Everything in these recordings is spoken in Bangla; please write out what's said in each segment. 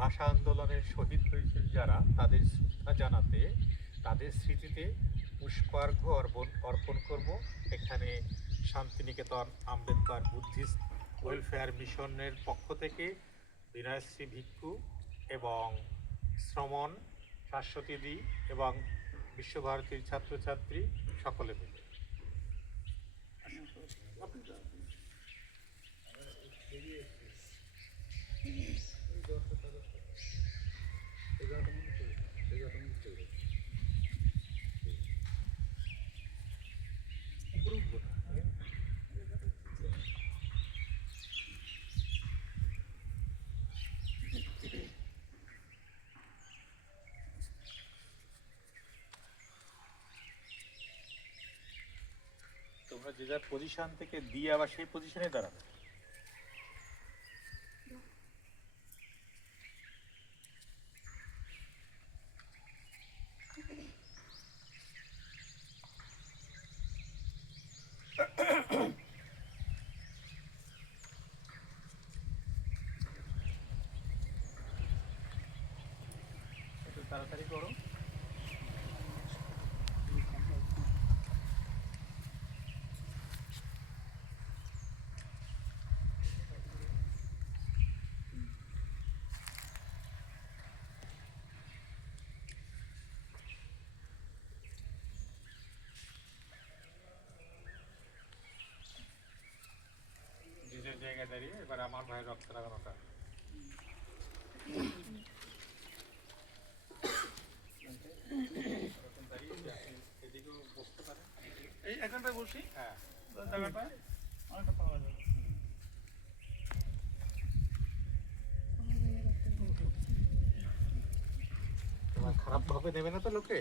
ভাষা আন্দোলনের শহীদ হয়েছেন যারা, তাদের শ্রদ্ধা জানাতে তাদের স্মৃতিতে পুষ্পার্ঘ্য অর্পণ করব এখানে শান্তিনিকেতন আম্বেদকর বুদ্ধিস্ট ওয়েলফেয়ার মিশনের পক্ষ থেকে বিনয়শ্রী ভিক্ষু এবং শ্রমণ শাশ্বতীদি এবং বিশ্বভারতীর ছাত্রছাত্রী সকলে মিলে। তোমরা যে যার পজিশন থেকে দিয়ে আবার সেই পজিশনে দাঁড়াবে। একটু তাড়াতাড়ি করো। নিজের জায়গায় দাঁড়িয়ে এবার আমার ভাইয়ের রক্ত লাগানোটা। এদিকেও বসতে পারেন, এই এখানটায় বসি। হ্যাঁ জায়গাটা অনেকটা পাওয়া যাবে। তোমার খারাপ ভাবে নেবে না তো লোকে?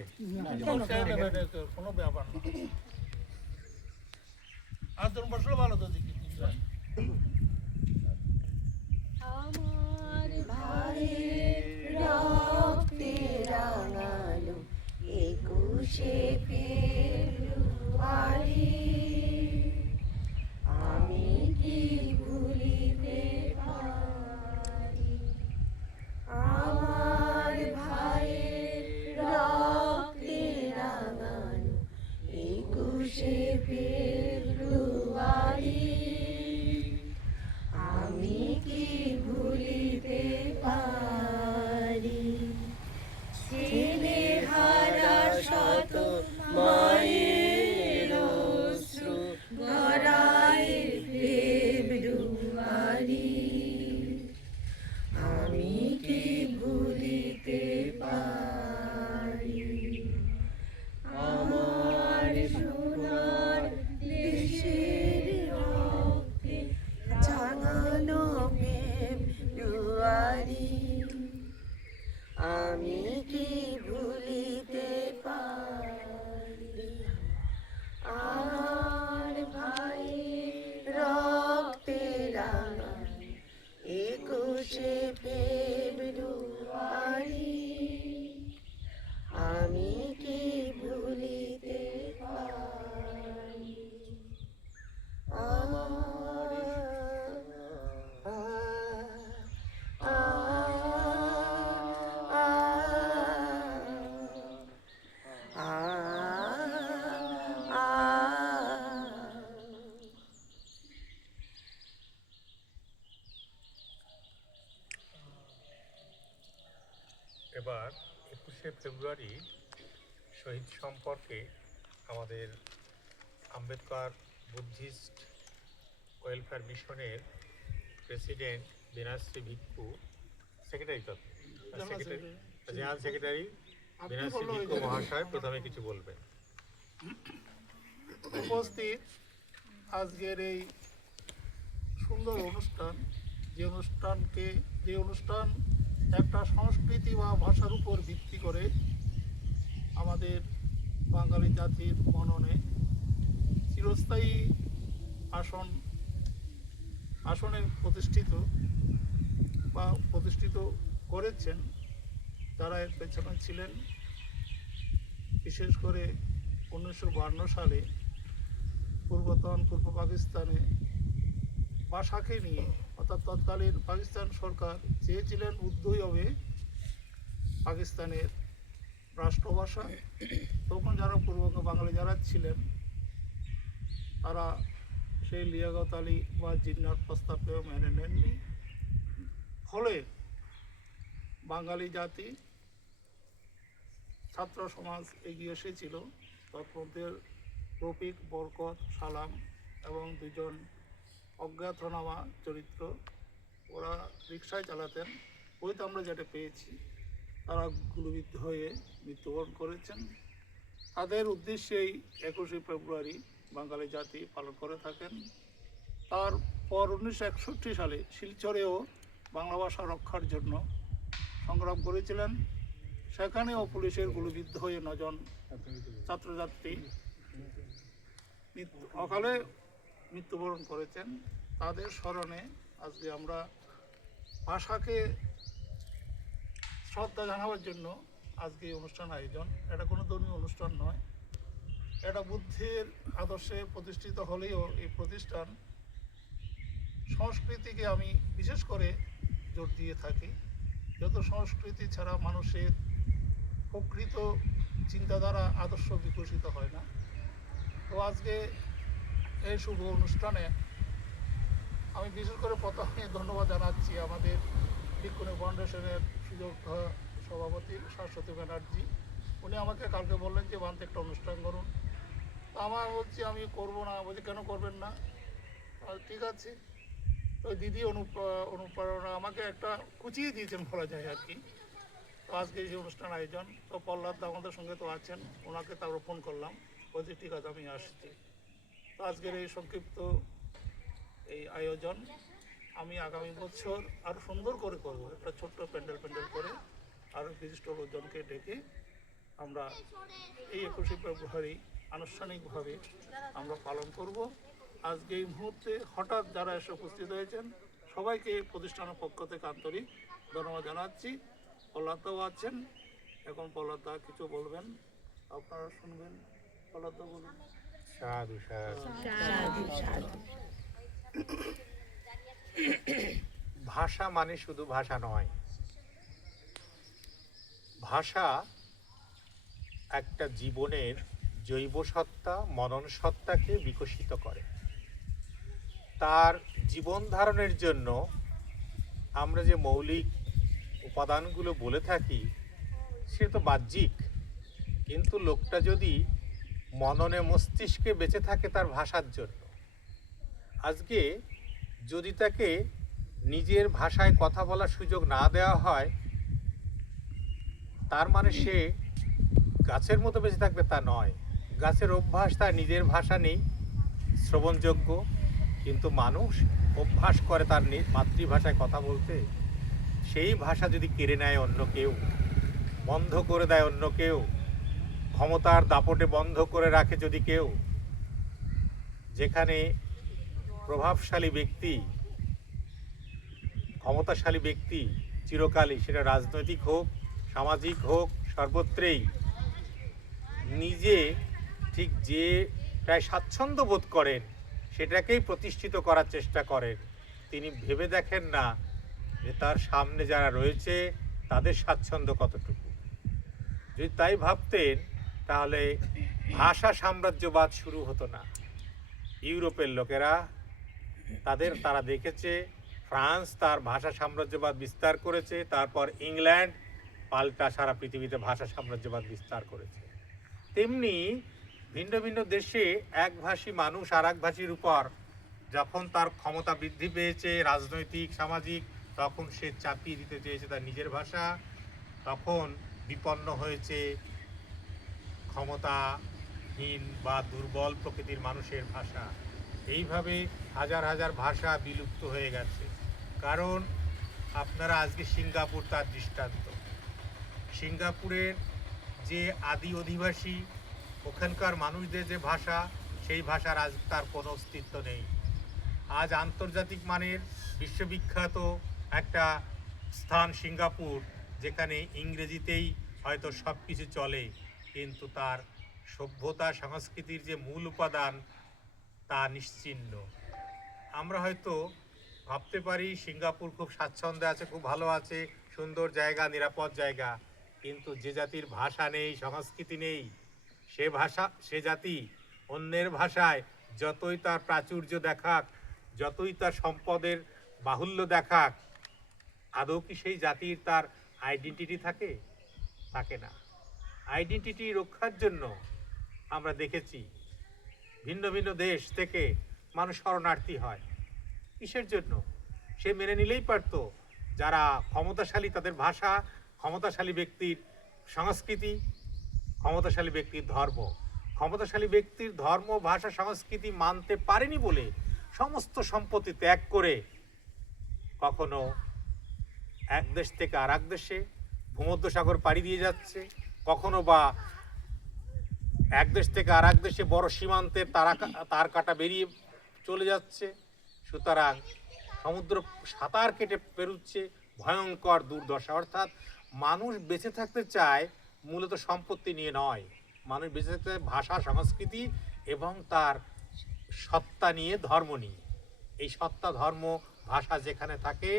কোনো ব্যাপার না। আর তোর বসলে ভালো তো দেখি। আমার ভাইয়ের রক্তে রাঙালো 21শে ফেব্রুয়ারি, আমি কি ভুলিতে পারি? আমার ভাইয়ের রক্তে রাঙালো 21শে ফেব্রুয়ারি, আমি কি ভুলিতে পারি? ছেলে হারা শত মায়ের অশ্রু গড়ায় ফেব্রুয়ারি, আমি কি ভুলিতে পারি? আমার সোনার দেশের রক্তে জাগানো ফেব্রুয়ারি, আমি কি ভুলিতে পারি? আমার ভাইয়ের রক্তে রাঙানো 21শে ফেব্রুয়ারি, আমি কি ভুলিতে পারি? এবার 21শে ফেব্রুয়ারি শহীদ সম্পর্কে আমাদের আম্বেদকর বুদ্ধিস্ট ওয়েলফেয়ার মিশনের প্রেসিডেন্ট বিনয়শ্রী ভিক্ষু, সেক্রেটারি তো জেনারেল সেক্রেটারি বিনয়শ্রী ভিক্ষু মহাশয় প্রথমে কিছু বলবেন। উপস্থিত আজকের এই সুন্দর অনুষ্ঠান, যে অনুষ্ঠান একটা সংস্কৃতি বা ভাষার উপর ভিত্তি করে আমাদের বাঙালি জাতির মননে চিরস্থায়ী আসনে প্রতিষ্ঠিত করেছেন, যারা এর পেছনে ছিলেন। বিশেষ করে 1952 সালে পূর্ব পাকিস্তানে ভাষাকে নিয়ে অর্থাৎ তৎকালীন পাকিস্তান সরকার চেয়েছিলেন উর্দুই হবে পাকিস্তানের রাষ্ট্রভাষা। তখন যারা পূর্ববঙ্গ বাঙালি যারা ছিলেন তারা সেই লিয়াকত আলী বা জিন্নার প্রস্তাবকে মেনে নেননি। ফলে বাঙালি জাতি ছাত্র সমাজ এগিয়ে এসেছিল। তৎমধ্যে রফিক, বরকত, সালাম এবং দুজন অজ্ঞাতনামা চরিত্র, ওরা রিক্সায় চালাতেন। ওইতে আমরা যেটা পেয়েছি, তারা গুলিবিদ্ধ হয়ে মৃত্যুবরণ করেছেন। তাদের উদ্দেশ্যেই 21শে ফেব্রুয়ারি বাঙালি জাতি পালন করে থাকেন। তারপর 1961 সালে শিলচরেও বাংলা ভাষা রক্ষার জন্য সংগ্রাম করেছিলেন। সেখানেও পুলিশের গুলিবিদ্ধ হয়ে 9 জন ছাত্রছাত্রী অকালে মৃত্যুবরণ করেছেন। তাদের স্মরণে আজকে আমরা ভাষাকে শ্রদ্ধা জানাবার জন্য আজকে এই অনুষ্ঠান আয়োজন। এটা কোনো ধর্মীয় অনুষ্ঠান নয়, এটা বুদ্ধের আদর্শে প্রতিষ্ঠিত হলেও এই প্রতিষ্ঠান সংস্কৃতিকে আমি বিশেষ করে জোর দিয়ে থাকি। যত সংস্কৃতি ছাড়া মানুষের প্রকৃত চিন্তাধারা আদর্শ বিকশিত হয় না। তো আজকে এই শুভ অনুষ্ঠানে আমি বিশেষ করে প্রথমে ধন্যবাদ জানাচ্ছি আমাদের ভিক্ষুণী ফাউন্ডেশনের সুযোগ্য সভাপতি শাশ্বতী ব্যানার্জি। উনি আমাকে কালকে বললেন যে বান্তে একটা অনুষ্ঠান করুন। আমার বলছি আমি করবো না, বলছি কেন করবেন না? ঠিক আছে। তো দিদি অনুপ্রেরণা আমাকে একটা কুচিয়ে দিয়েছেন বলা যায় আর কি। তো আজকে এই অনুষ্ঠান আয়োজন, তো পল্লাদ আমাদের সঙ্গে তো আছেন, ওনাকে তারপর ফোন করলাম, বলছি ঠিক আছে আমি আসছি। তো আজকের এই সংক্ষিপ্ত এই আয়োজন আমি আগামী বছর আরও সুন্দর করে করব, একটা ছোট্ট প্যান্ডেল করে আরও বিশিষ্ট লোকজনকে ডেকে আমরা এই 21শে ফেব্রুয়ারি আনুষ্ঠানিকভাবে আমরা পালন করব। আজকে এই মুহূর্তে হঠাৎ যারা এসে উপস্থিত হয়েছেন সবাইকে প্রতিষ্ঠানের পক্ষ থেকে আন্তরিক ধন্যবাদ জানাচ্ছি। পল্লাদদাও আছেন, এখন পল্লাদদা কিছু বলবেন, আপনারা শুনবেন। পল্লাদদা বলুন। সাধু সাধু। ভাষা মানে শুধু ভাষা নয়, ভাষা একটা জীবনের জৈব সত্তা, মনন সত্তাকে বিকশিত করে। তার জীবন ধারণের জন্য আমরা যে মৌলিক উপাদানগুলো বলে থাকি সে তো বাহ্যিক, কিন্তু লোকটা যদি মননে মস্তিষ্কে বেঁচে থাকে তার ভাষার জন্য, আজকে যদি তাকে নিজের ভাষায় কথা বলার সুযোগ না দেওয়া হয়, তার মানে সে গাছের মতো বেঁচে থাকবে তা নয়। গাছের অভ্যাস, তার নিজের ভাষা নেই শ্রবণযোগ্য, কিন্তু মানুষ অভ্যাস করে তার মাতৃভাষায় কথা বলতে। সেই ভাষা যদি কেড়ে নেয় অন্য কেউ, বন্ধ করে দেয় অন্য কেউ, ক্ষমতার দাপটে বন্ধ করে রাখে যদি কেউ, যেখানে প্রভাবশালী ব্যক্তি, ক্ষমতাশালী ব্যক্তি চিরকালই, সেটা রাজনৈতিক হোক, সামাজিক হোক, সর্বত্রেই নিজে ঠিক যেটায় স্বাচ্ছন্দ্য বোধ করেন সেটাকেই প্রতিষ্ঠিত করার চেষ্টা করেন। তিনি ভেবে দেখেন না যে তার সামনে যারা রয়েছে তাদের স্বাচ্ছন্দ্য কতটুকু। যদি তাই ভাবতেন তাহলে ভাষা সাম্রাজ্যবাদ শুরু হতো না। ইউরোপের লোকেরা তারা দেখেছে ফ্রান্স তার ভাষা সাম্রাজ্যবাদ বিস্তার করেছে, তারপর ইংল্যান্ড পাল্টা সারা পৃথিবীতে ভাষা সাম্রাজ্যবাদ বিস্তার করেছে। তেমনি ভিন্ন ভিন্ন দেশে একভাষী মানুষ আর এক ভাষীর উপর যখন তার ক্ষমতা বৃদ্ধি পেয়েছে রাজনৈতিক সামাজিক, তখন সে চাপিয়ে দিতে চেয়েছে তার নিজের ভাষা, তখন বিপন্ন হয়েছে ক্ষমতাহীন বা দুর্বল প্রকৃতির মানুষের ভাষা। এইভাবে হাজার হাজার ভাষা বিলুপ্ত হয়ে গেছে। কারণ আপনারা আজকে সিঙ্গাপুর তার দৃষ্টান্ত। সিঙ্গাপুরের যে আদি অধিবাসী, ওখানকার মানুষদের যে ভাষা, সেই ভাষার আজ তার কোনো অস্তিত্ব নেই। আজ আন্তর্জাতিক মানের বিশ্ববিখ্যাত একটা স্থান সিঙ্গাপুর, যেখানে ইংরেজিতেই হয়তো সব কিছু চলে, কিন্তু তার সভ্যতা সংস্কৃতির যে মূল উপাদান তা নিশ্চিহ্ন। আমরা হয়তো ভাবতে পারি সিঙ্গাপুর খুব স্বাচ্ছন্দ্যে আছে, খুব ভালো আছে, সুন্দর জায়গা, নিরাপদ জায়গা, কিন্তু যে জাতির ভাষা নেই, সংস্কৃতি নেই, সে জাতি অন্যের ভাষায় যতই তার প্রাচুর্য দেখাক, যতই তার সম্পদের বাহুল্য দেখাক, আদৌ কি সেই জাতির তার আইডেন্টিটি থাকে? থাকে না। আইডেন্টিটি রক্ষার জন্য আমরা দেখেছি ভিন্ন ভিন্ন দেশ থেকে মানুষ শরণার্থী হয়। কিসের জন্য? সে মেনে নিলেই পারত যারা ক্ষমতাশালী তাদের ভাষা, ক্ষমতাশালী ব্যক্তির সংস্কৃতি, ক্ষমতাশালী ব্যক্তির ধর্ম। ক্ষমতাশালী ব্যক্তির ধর্ম, ভাষা, সংস্কৃতি মানতে পারেনি বলে সমস্ত সম্পত্তি ত্যাগ করে কখনো এক দেশ থেকে আর এক দেশে ভূমধ্যসাগর পাড়ি দিয়ে যাচ্ছে, কখনো বা এক দেশ থেকে আর এক দেশে বড় সীমান্তের তার কাটা বেরিয়ে চলে যাচ্ছে। সুতরাং সমুদ্র সাঁতার কেটে পেরুচ্ছে, ভয়ঙ্কর দুর্দশা। অর্থাৎ মানুষ বেঁচে থাকতে চায় মূলত সম্পত্তি নিয়ে নয়, মানুষ বেঁচে থাকতে চায় ভাষা, সংস্কৃতি এবং তার সত্তা নিয়ে, ধর্ম নিয়ে। এই সত্তা, ধর্ম, ভাষা যেখানে থাকে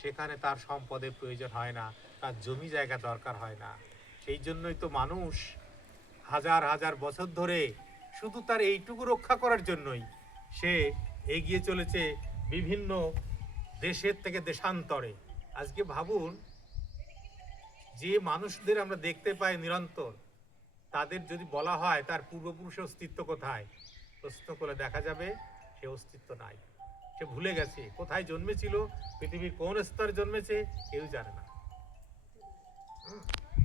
সেখানে তার সম্পদের প্রয়োজন হয় না, তার জমি জায়গা দরকার হয় না। সেই জন্যই তো মানুষ হাজার হাজার বছর ধরে শুধু তার এইটুকু রক্ষা করার জন্যই সে এগিয়ে চলেছে বিভিন্ন দেশের থেকে দেশান্তরে। আজকে ভাবুন, যে মানুষদের আমরা দেখতে পাই নিরন্তর, তাদের যদি বলা হয় তার পূর্বপুরুষের অস্তিত্ব কোথায়, প্রশ্ন করে দেখা যাবে সে অস্তিত্ব নাই। সে ভুলে গেছে কোথায় জন্মেছিল, পৃথিবীর কোন স্তরে জন্মেছে কেউ জানে না।